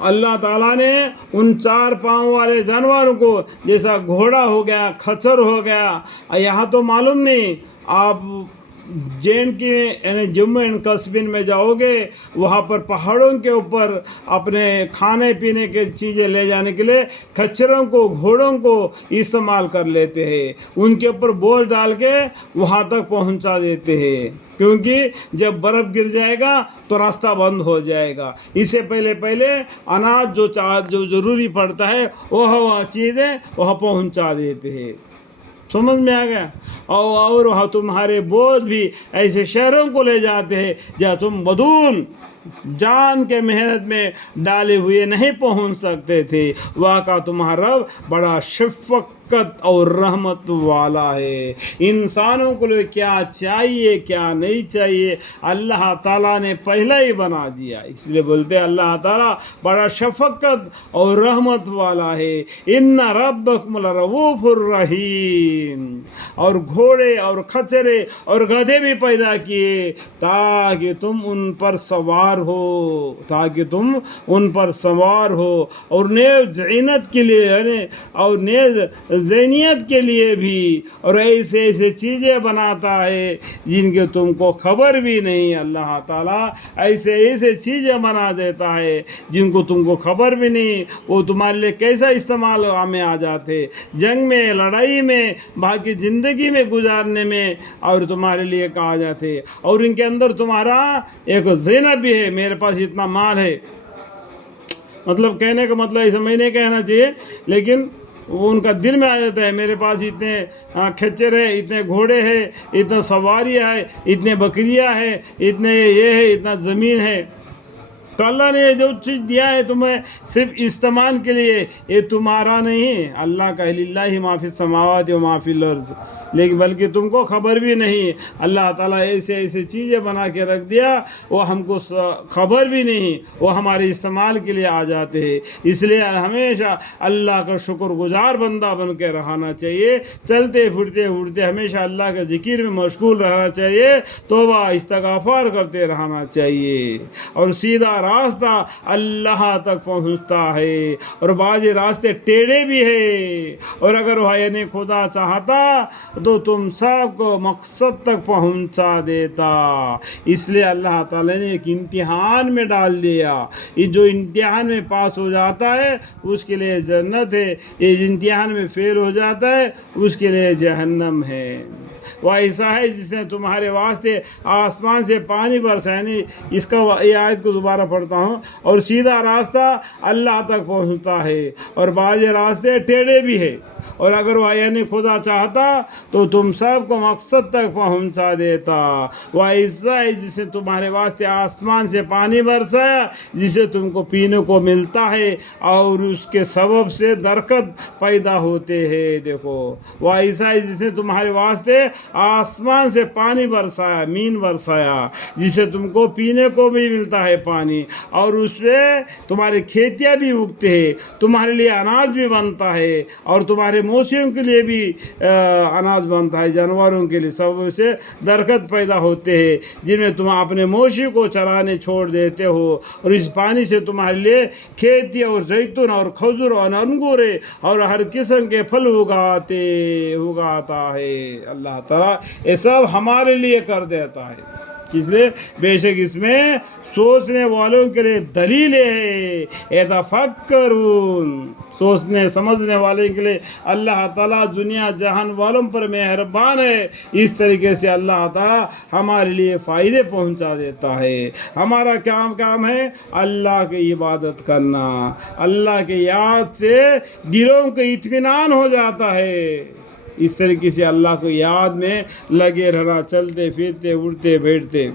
اللہ تعالیٰ نے ان 4 پاؤں والے جانوروں کو، جیسا گھوڑا ہو گیا، کھچر ہو گیا، یہاں تو معلوم نہیں، آپ یعنی جموں اینڈ کشمیر میں جاؤ گے، وہاں پر پہاڑوں کے اوپر اپنے کھانے پینے کے چیزیں لے جانے کے لیے کھچروں کو، گھوڑوں کو استعمال کر لیتے ہیں، ان کے اوپر بوجھ ڈال کے وہاں تک پہنچا دیتے ہیں، کیونکہ جب برف گر جائے گا تو راستہ بند ہو جائے گا۔ اس سے پہلے اناج جو ضروری پڑتا ہے وہ چیزیں وہاں پہنچا دیتے ہیں۔ سمجھ میں آ گیا؟ اور وہاں تمہارے بوجھ بھی ایسے شہروں کو لے جاتے ہیں جہاں تم بدون جان کے محنت میں ڈالے ہوئے نہیں پہنچ سکتے تھے۔ وہاں کا تمہارا رب بڑا شفقت اور رحمت والا ہے۔ انسانوں کو کیا چاہیے کیا نہیں چاہیے اللہ تعالیٰ نے پہلے ہی بنا دیا، اس لیے بولتے ہیں اللہ تعالیٰ بڑا شفقت اور رحمت والا ہے۔ ان ربکم لرؤوف الرحیم۔ اور گھوڑے اور کھچرے اور گدھے بھی پیدا کیے تاکہ تم ان پر سوار ہو، اور نیز زینت کے لیے، اور نیز ذہنیت کے لیے بھی، اور ایسے چیزیں بناتا ہے جن کے تم کو خبر بھی نہیں۔ اللہ تعالیٰ ایسے چیزیں بنا دیتا ہے جن کو تم کو خبر بھی نہیں، وہ تمہارے لیے کیسا استعمال میں آ جاتے، جنگ میں، لڑائی میں، باقی زندگی میں گزارنے میں، اور تمہارے لیے کہا جاتے، اور ان کے اندر تمہارا ایک زینت بھی ہے۔ میرے پاس اتنا مال ہے، مطلب کہنے کا مطلب ایسا میں نہیں کہنا چاہیے، لیکن وہ ان کا دل میں آ جاتا ہے، میرے پاس اتنے کھچر ہے، اتنے گھوڑے ہیں، اتنا سواریاں ہے، اتنے بکریاں ہیں، اتنے یہ ہے، اتنا زمین ہے۔ تو اللہ نے جو چیز دیا ہے تمہیں صرف استعمال کے لیے، یہ تمہارا نہیں، اللہ کا، للہ ما فی السماوات و ما فی الارض، لیکن بلکہ تم کو خبر بھی نہیں۔ اللہ تعالیٰ ایسے چیزیں بنا کے رکھ دیا، وہ ہم کو خبر بھی نہیں، وہ ہمارے استعمال کے لیے آ جاتے ہیں۔ اس لیے ہمیشہ اللہ کا شکر گزار بندہ بن کے رہنا چاہیے، چلتے پھرتے اٹھتے ہمیشہ اللہ کے ذکر میں مشغول رہنا چاہیے، توبہ استغفار کرتے رہنا چاہیے، اور سیدھا راستہ اللہ تک پہنچتا ہے، اور بعض راستے ٹیڑھے بھی ہیں، اور اگر وہ یعنی خدا چاہتا تو تم سب کو مقصد تک پہنچا دیتا۔ اس لیے اللہ تعالیٰ نے ایک امتحان میں ڈال دیا، یہ جو امتحان میں پاس ہو جاتا ہے اس کے لیے جنت ہے، یہ امتحان میں فیل ہو جاتا ہے اس کے لیے جہنم ہے۔ وہ ایسا ہے جس نے تمہارے واسطے آسمان سے پانی برسایا، یعنی اس کا یہ آیت کو دوبارہ پڑھتا ہوں، اور سیدھا راستہ اللہ تک پہنچتا ہے، اور بعض راستے ٹیڑھے بھی ہیں، اور اگر وہ یعنی خدا چاہتا تو تم سب کو مقصد تک پہنچا دیتا۔ وہ ایسا ہے جس نے تمہارے واسطے آسمان سے پانی برسایا جسے تم کو پینے کو ملتا ہے، اور اس کے سبب سے درخت پیدا ہوتے ہیں۔ دیکھو وہ ایسا ہے جس نے تمہارے واسطے آسمان سے پانی برسایا، مین برسایا، جسے تم کو پینے کو بھی ملتا ہے پانی، اور اس سے تمہاری کھیتیاں بھی اگتے ہیں، تمہارے لیے اناج بھی بنتا ہے، اور تمہارے مویشیوں کے لیے بھی اناج بنتا ہے، جانوروں کے لیے سب سے درخت پیدا ہوتے ہیں جن میں تم اپنے مویشی کو چرانے چھوڑ دیتے ہو، اور اس پانی سے تمہارے لیے کھیتی اور زیتون اور کھجور اور انگور اور ہر قسم کے پھل اگاتا ہے۔ اللہ تعالیٰ یہ سب ہمارے لیے کر دیتا ہے، اس لیے بے شک اس میں سوچنے والوں کے لیے دلیلیں ہیں، یتفکرون، سوچنے سمجھنے والے کے لیے اللہ تعالیٰ دنیا جہان والوں پر مہربان ہے۔ اس طریقے سے اللہ تعالیٰ ہمارے لیے فائدے پہنچا دیتا ہے۔ ہمارا کام ہے اللہ کی عبادت کرنا، اللہ کے یاد سے دلوں کو اطمینان ہو جاتا ہے، اس طریقے سے اللہ کو یاد میں لگے رہنا، چلتے پھرتے اٹھتے بیٹھتے۔